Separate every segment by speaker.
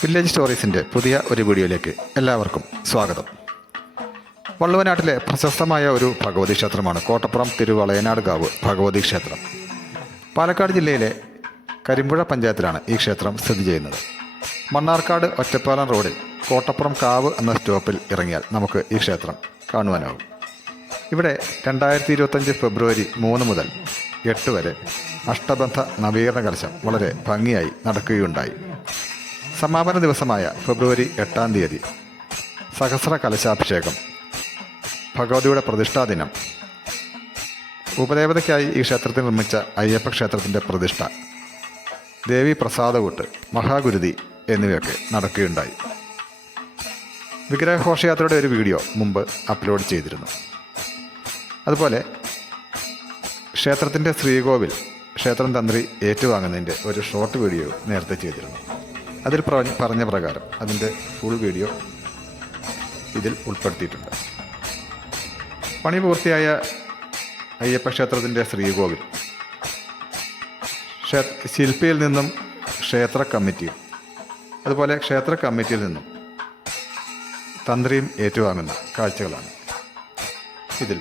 Speaker 1: Village സ്റ്റോറീസിന്റെ പുതിയ ഒരു വീഡിയോയിലേക്ക് എല്ലാവർക്കും സ്വാഗതം. വള്ളുവനാട്ടിലെ പ്രശസ്തമായ ഒരു ഭഗവതി ക്ഷേത്രമാണ് കോട്ടപ്പുറം തിരുവളയനാട് കാവ് ഭഗവതി ക്ഷേത്രം. പാലക്കാട് ജില്ലയിലെ കരിമ്പുഴ പഞ്ചായത്തിലാണ് ഈ ക്ഷേത്രം സ്ഥിതി ചെയ്യുന്നത്. മണ്ണാർക്കാട് ഒറ്റപ്പാലം റോഡിൽ കോട്ടപ്പുറം കാവ് എന്ന സ്റ്റോപ്പിൽ ഇറങ്ങിയാൽ നമുക്ക് ഈ ക്ഷേത്രം കാണുവാനാവും ഇവിടെ രണ്ടായിരത്തി ഇരുപത്തഞ്ച് ഫെബ്രുവരി മൂന്ന് മുതൽ എട്ട് വരെ അഷ്ടബന്ധ നവീകരണ കലശം വളരെ ഭംഗിയായി നടക്കുകയുണ്ടായി. സമാപന ദിവസമായ ഫെബ്രുവരി എട്ടാം തീയതി. സഹസ്ര കലശാഭിഷേകം. ഭഗവതിയുടെ പ്രതിഷ്ഠാദിനം ഉപദേവതയ്ക്കായി ഈ ക്ഷേത്രത്തിൽ നിർമ്മിച്ച അയ്യപ്പ ക്ഷേത്രത്തിന്റെ പ്രതിഷ്ഠ. ദേവി പ്രസാദകൂട്ട് മഹാഗുരുതി എന്നിവയൊക്കെ നടക്കുകയുണ്ടായി. വിഗ്രഹഘോഷയാത്രയുടെ ഒരു വീഡിയോ മുമ്പ് അപ്ലോഡ് ചെയ്തിരുന്നു. അതുപോലെ ക്ഷേത്രത്തിന്റെ ശ്രീകോവിൽ ക്ഷേത്രം തന്ത്രി ഏറ്റുവാങ്ങുന്നതിന്റെ ഒരു ഷോർട്ട് വീഡിയോ നേരത്തെ ചെയ്തിരുന്നു. അതിൽ പറഞ്ഞ പ്രകാരം അതിന്റെ ഫുൾ വീഡിയോ ഇതിൽ ഉൾപ്പെടുത്തിയിട്ടുണ്ട്. പണി പൂർത്തിയായ അയ്യപ്പ ക്ഷേത്രത്തിന്റെ ശ്രീകോവിൽ ശില്പിയിൽ നിന്നും ക്ഷേത്ര കമ്മിറ്റിയും അതുപോലെ ക്ഷേത്ര കമ്മിറ്റിയിൽ നിന്നും തന്ത്രിയും ഏറ്റുവാങ്ങുന്ന കാഴ്ചകളാണ് ഇതിൽ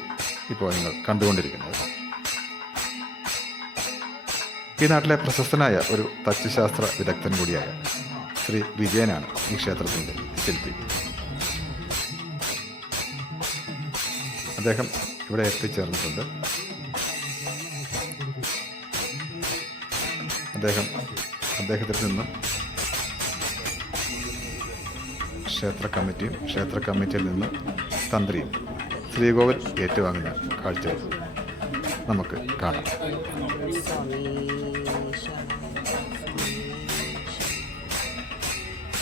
Speaker 1: ഇപ്പോൾ നിങ്ങൾ കണ്ടുകൊണ്ടിരിക്കുന്നത്. ഈ നാട്ടിലെ പ്രശസ്തനായ ഒരു തച്ചുശാസ്ത്ര വിദഗ്ധൻ കൂടിയായ ശ്രീ വിജയനാണ് ഈ ക്ഷേത്രത്തിന്റെ ശില്പി. അദ്ദേഹം ഇവിടെ എത്തിച്ചേർന്നിട്ടുണ്ട്. അദ്ദേഹം അദ്ദേഹത്തിൽ നിന്നും ക്ഷേത്ര കമ്മിറ്റിയും ക്ഷേത്ര കമ്മിറ്റിയിൽ നിന്ന് തന്ത്രിയും ശ്രീകോവിൽ ഏറ്റുവാങ്ങുന്ന കാഴ്ചകൾ നമുക്ക് കാണാം.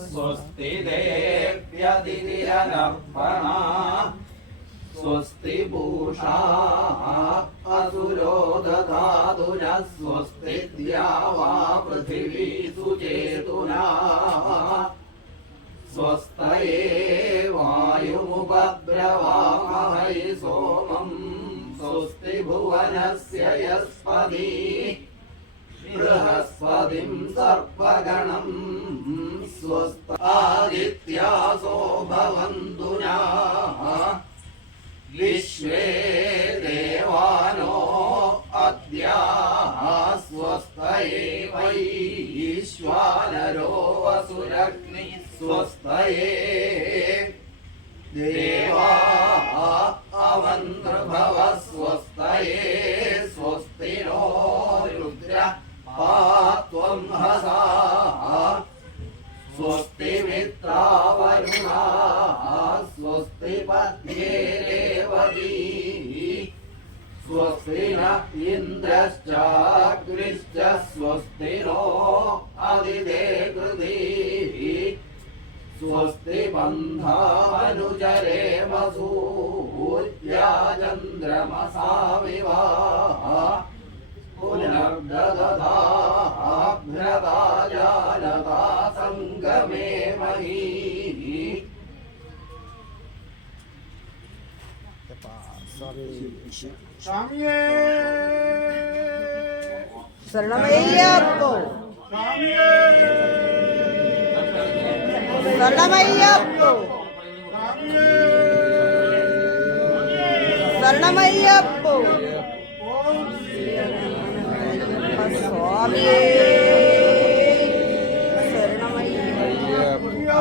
Speaker 2: भगः स्वस्ति देव्यदितिरनर्पणा स्वस्ति पूषा असुरो दधातु न स्वस्ति द्यावा पृथिवी सुचेतुना स्वस्तये वायुमुपद्रवामहै सोमम् स्वस्ति भुवनस्य यस्पदी ബൃഹസ്പതിം സർപ്പഗണം സ്വസ്ഥ ആദിത്യാസോ ഭവന്തു വിശ്വേ ദേവാനോ അദ്യ സ്വസ്ഥയേ വൈശ്വാനരോ വസുരഗ്നി സ്വസ്ഥയേ ദേവാ അവന്ത്രഭവ സ്വസ്ഥയേ पत्न्ये रेवती स्वस्ति न इन्द्रश्चाग्निश्च स्वस्ति नो अदिदेकृतिः स्वस्ति बन्धानुचरेम सूर्या चन्द्रमसा विवाह। पुनर्ददधाग्रदाजानता
Speaker 3: சாமியே சரணமையப்போ சாமியே சரணமையப்போ சரணமையப்போ சுவாமியே சரணமையப்போ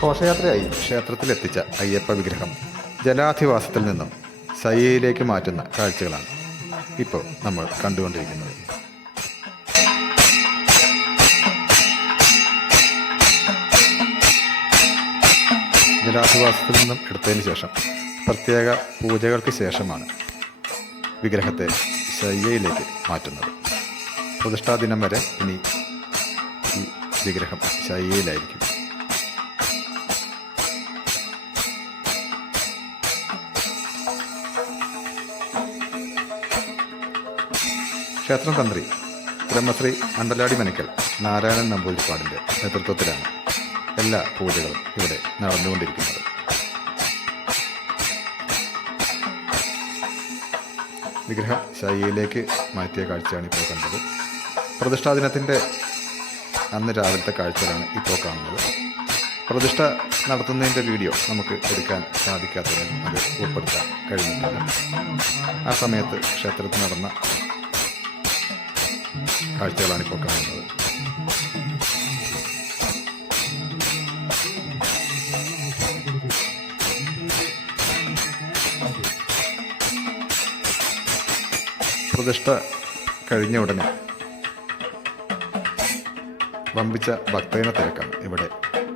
Speaker 1: ഘോഷയാത്രയായി ക്ഷേത്രത്തിലെത്തിച്ച അയ്യപ്പ വിഗ്രഹം ജനാധിവാസത്തിൽ നിന്നും സയ്യയിലേക്ക് മാറ്റുന്ന കാഴ്ചകളാണ് ഇപ്പോൾ നമ്മൾ കണ്ടുകൊണ്ടിരിക്കുന്നത്. ജലാധിവാസത്തിൽ നിന്നും എടുത്തതിന് ശേഷം പ്രത്യേക പൂജകൾക്ക് ശേഷമാണ് വിഗ്രഹത്തെ ശയ്യയിലേക്ക് മാറ്റുന്നത്. പ്രതിഷ്ഠാ ദിനം വരെ ഇനി ഈ വിഗ്രഹം ശയ്യയിലായിരിക്കും ക്ഷേത്രം തന്ത്രി ബ്രഹ്മശ്രീ അണ്ടലാടി മനക്കൽ നാരായണൻ നമ്പൂതിരിപ്പാടിന്റെ നേതൃത്വത്തിലാണ് എല്ലാ പൂജകളും ഇവിടെ നടന്നുകൊണ്ടിരിക്കുന്നത്. വിഗ്രഹ ശൈലിയിലേക്ക് മാറ്റിയ കാഴ്ചയാണ് ഇപ്പോൾ കണ്ടത്. പ്രതിഷ്ഠാ ദിനത്തിന്റെ അന്ന് രാവിലത്തെ കാഴ്ചകളാണ് ഇപ്പോൾ കാണുന്നത്. പ്രതിഷ്ഠ നടത്തുന്നതിന്റെ വീഡിയോ നമുക്ക് എടുക്കാൻ സാധിക്കാത്തതിന് അത് ഉൾപ്പെടുത്താൻ കഴിഞ്ഞിട്ടില്ല. ആ സമയത്ത് ക്ഷേത്രത്തിൽ നടന്ന കാഴ്ചകളാണ് ഇപ്പോൾ കാണുന്നത്. പ്രതിഷ്ഠ കഴിഞ്ഞ ഉടനെ വമ്പിച്ച ഭക്തജന തിരക്കാണ് ഇവിടെ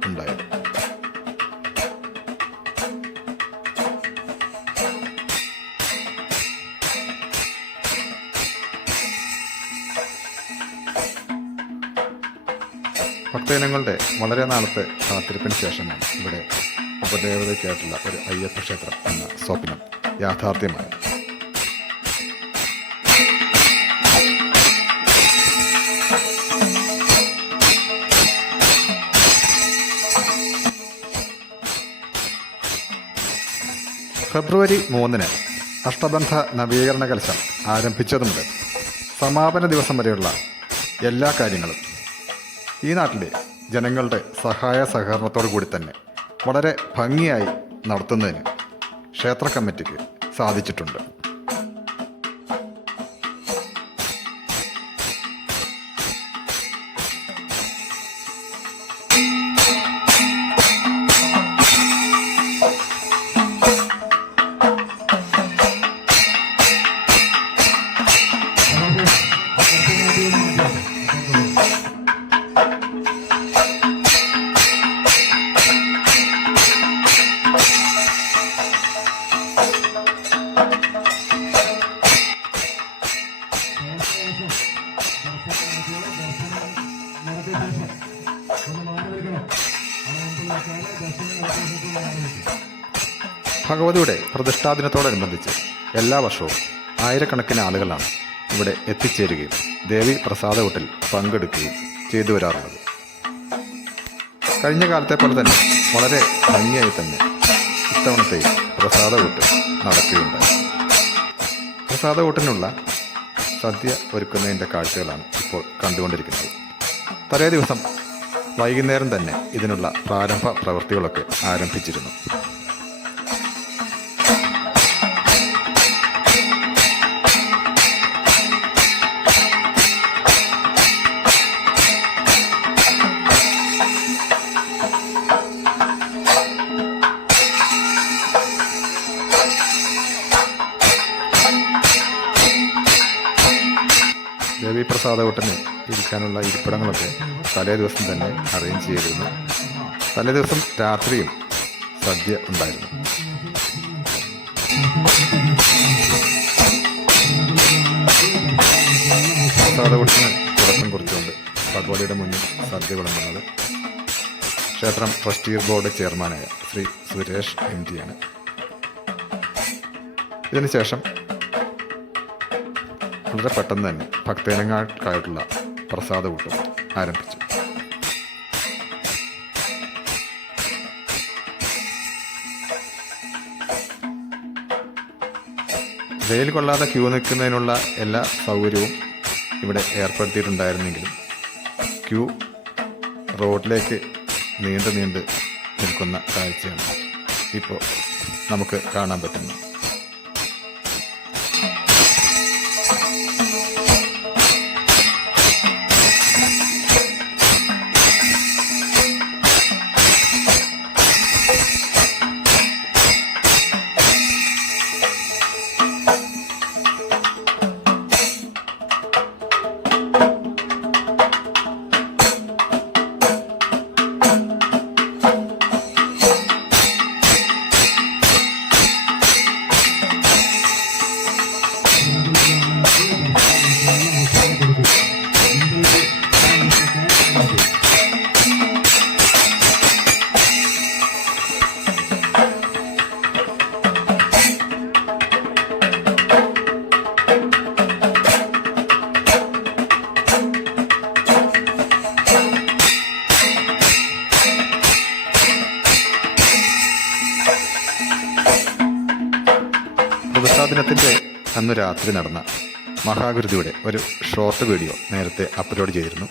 Speaker 1: ഉണ്ടായത്. ഭക്തജനങ്ങളുടെ വളരെ നാളത്തെ കാത്തിരിപ്പിന് ശേഷമാണ് ഇവിടെ ഉപദേവതയ്ക്കായിട്ടുള്ള ഒരു അയ്യപ്പ ക്ഷേത്രം എന്ന സ്വപ്നം യാഥാർത്ഥ്യമായത്. ഫെബ്രുവരി മൂന്നിന് അഷ്ടബന്ധ നവീകരണ കലശം ആരംഭിച്ചതു സമാപന ദിവസം വരെയുള്ള എല്ലാ കാര്യങ്ങളും ഈ നാട്ടിലെ ജനങ്ങളുടെ സഹായ സഹകരണത്തോടു കൂടി തന്നെ വളരെ ഭംഗിയായി നടത്തുന്നതിന് ക്ഷേത്ര കമ്മിറ്റിക്ക് സാധിച്ചിട്ടുണ്ട്. ഭഗവതിയുടെ പ്രതിഷ്ഠാദിനത്തോടനുബന്ധിച്ച് എല്ലാ വർഷവും ആയിരക്കണക്കിന് ആളുകളാണ് ഇവിടെ എത്തിച്ചേരുകയും ദേവി പ്രസാദവട്ടിൽ പങ്കെടുക്കുകയും ചെയ്തു വരാറുള്ളത്. കഴിഞ്ഞ കാലത്തെ പോലെ തന്നെ വളരെ ഭംഗിയായി തന്നെ ഇത്തവണത്തെ പ്രസാദവൂട്ട് നടക്കുകയുണ്ടായി. പ്രസാദവൂട്ടിനുള്ള സദ്യ ഒരുക്കുന്നതിന്റെ കാഴ്ചകളാണ് ഇപ്പോൾ കണ്ടുകൊണ്ടിരിക്കുന്നത്. തലേ ദിവസം വൈകുന്നേരം തന്നെ ഇതിനുള്ള പ്രാരംഭ പ്രവൃത്തികളൊക്കെ ആരംഭിച്ചിരുന്നു. ദേവീപ്രസാദവട്ടന് ഇരിക്കാനുള്ള ഇരിപ്പിടങ്ങളൊക്കെ തലേ ദിവസം തന്നെ അറേഞ്ച് ചെയ്തിരുന്നു. തലേ ദിവസം രാത്രിയും സദ്യ ഉണ്ടായിരുന്നു. പ്രസാദകൂടത്തിന് തുടക്കം കുറിച്ചുകൊണ്ട് ഭഗവതിയുടെ മുന്നിൽ സദ്യ വിളമ്പുന്നത് ക്ഷേത്രം ട്രസ്റ്റിയർ ബോർഡ് ചെയർമാനായ ശ്രീ സുരേഷ് എം ജിയാണ് ഇതിനുശേഷം വളരെ പെട്ടെന്ന് തന്നെ ഭക്തജനങ്ങൾക്കായിട്ടുള്ള പ്രസാദകൂട്ടം ആരംഭിച്ചു. വെയിൽ കൊള്ളാതെ ക്യൂ നിൽക്കുന്നതിനുള്ള എല്ലാ സൗകര്യവും ഇവിടെ ഏർപ്പെടുത്തിയിട്ടുണ്ടായിരുന്നെങ്കിലും ക്യൂ റോഡിലേക്ക് നീണ്ടു നീണ്ട് നിൽക്കുന്ന കാഴ്ചയാണ് ഇപ്പോൾ നമുക്ക് കാണാൻ പറ്റുന്നത്. പ്രതിഷ്ഠാ ദിനത്തിന്റെ അന്ന് രാത്രി നടന്ന മഹാഗുരുതിയുടെ ഒരു ഷോർട്ട് വീഡിയോ നേരത്തെ അപ്ലോഡ് ചെയ്തിരുന്നു.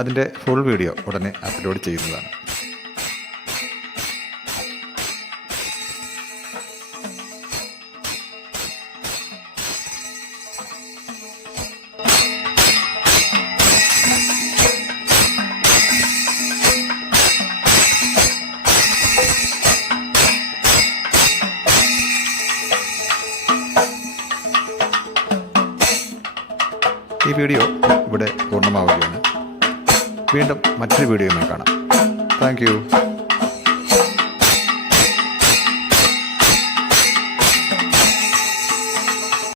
Speaker 1: അതിന്റെ ഫുൾ വീഡിയോ ഉടനെ അപ്ലോഡ് ചെയ്യുന്നതാണ്. വീഡിയോ ഇവിടെ പൂർണമാവുകയാണ്. വീണ്ടും മറ്റൊരു വീഡിയോയുമായി കാണാം. താങ്ക്